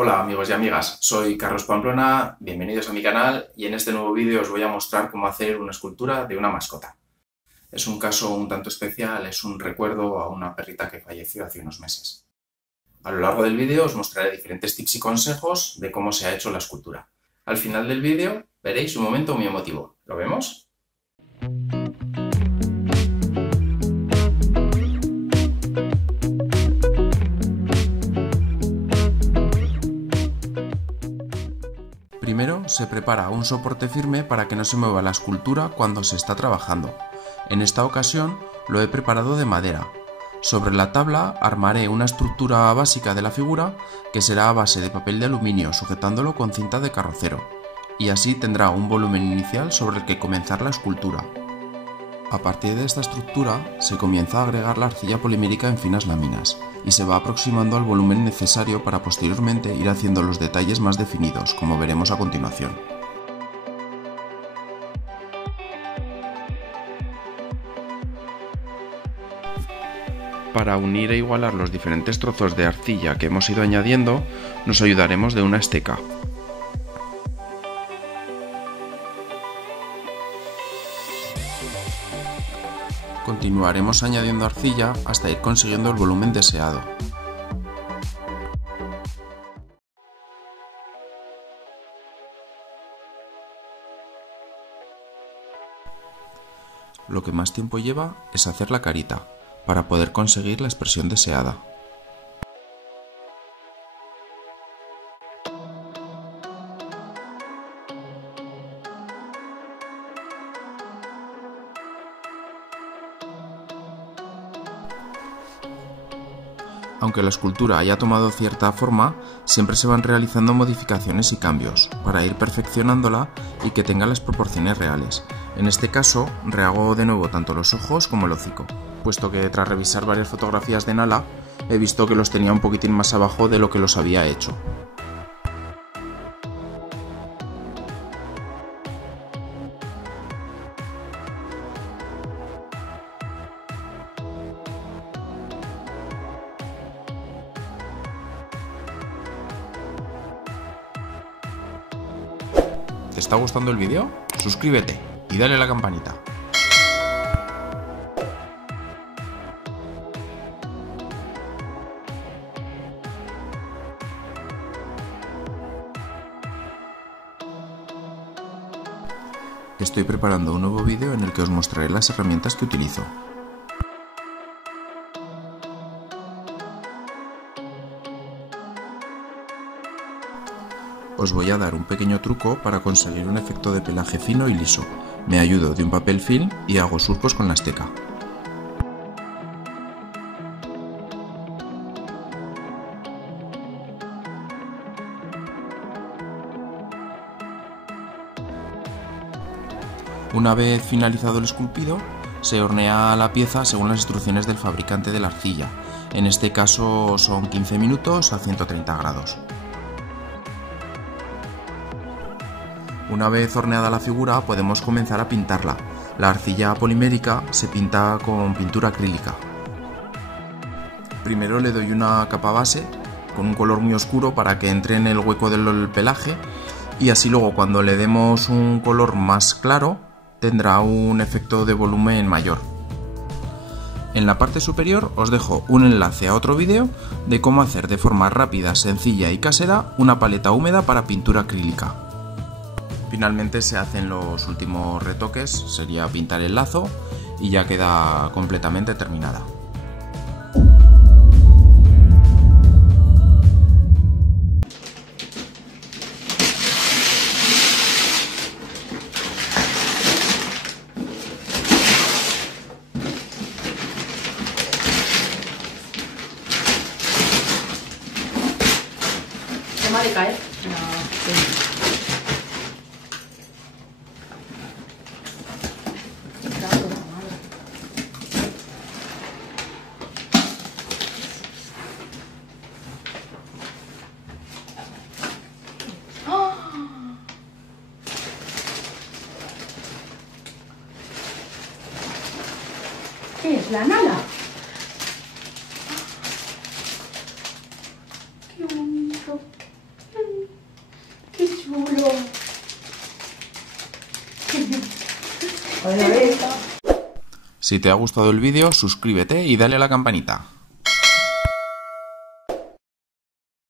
Hola amigos y amigas, soy Carlos Pamplona, bienvenidos a mi canal y en este nuevo vídeo os voy a mostrar cómo hacer una escultura de una mascota. Es un caso un tanto especial, es un recuerdo a una perrita que falleció hace unos meses. A lo largo del vídeo os mostraré diferentes tips y consejos de cómo se ha hecho la escultura. Al final del vídeo veréis un momento muy emotivo. ¿Lo vemos? Primero se prepara un soporte firme para que no se mueva la escultura cuando se está trabajando. En esta ocasión lo he preparado de madera. Sobre la tabla armaré una estructura básica de la figura que será a base de papel de aluminio sujetándolo con cinta de carrocero, y así tendrá un volumen inicial sobre el que comenzar la escultura. A partir de esta estructura se comienza a agregar la arcilla polimérica en finas láminas y se va aproximando al volumen necesario para posteriormente ir haciendo los detalles más definidos, como veremos a continuación. Para unir e igualar los diferentes trozos de arcilla que hemos ido añadiendo, nos ayudaremos de una esteca. Continuaremos añadiendo arcilla hasta ir consiguiendo el volumen deseado. Lo que más tiempo lleva es hacer la carita, para poder conseguir la expresión deseada. Aunque la escultura haya tomado cierta forma, siempre se van realizando modificaciones y cambios para ir perfeccionándola y que tenga las proporciones reales. En este caso, rehago de nuevo tanto los ojos como el hocico, puesto que tras revisar varias fotografías de Nala, he visto que los tenía un poquitín más abajo de lo que los había hecho. ¿Te está gustando el vídeo? Suscríbete y dale a la campanita. Estoy preparando un nuevo vídeo en el que os mostraré las herramientas que utilizo. Os voy a dar un pequeño truco para conseguir un efecto de pelaje fino y liso. Me ayudo de un papel film y hago surcos con la esteca. Una vez finalizado el esculpido, se hornea la pieza según las instrucciones del fabricante de la arcilla. En este caso son 15 minutos a 130 grados. Una vez horneada la figura podemos comenzar a pintarla. La arcilla polimérica se pinta con pintura acrílica. Primero le doy una capa base con un color muy oscuro para que entre en el hueco del pelaje y así luego cuando le demos un color más claro tendrá un efecto de volumen mayor. En la parte superior os dejo un enlace a otro vídeo de cómo hacer de forma rápida, sencilla y casera una paleta húmeda para pintura acrílica. Finalmente se hacen los últimos retoques, sería pintar el lazo y ya queda completamente terminada. Tema de caer. ¿Qué es la Nala? Qué bonito. chulo! Si te ha gustado el vídeo, suscríbete y dale a la campanita.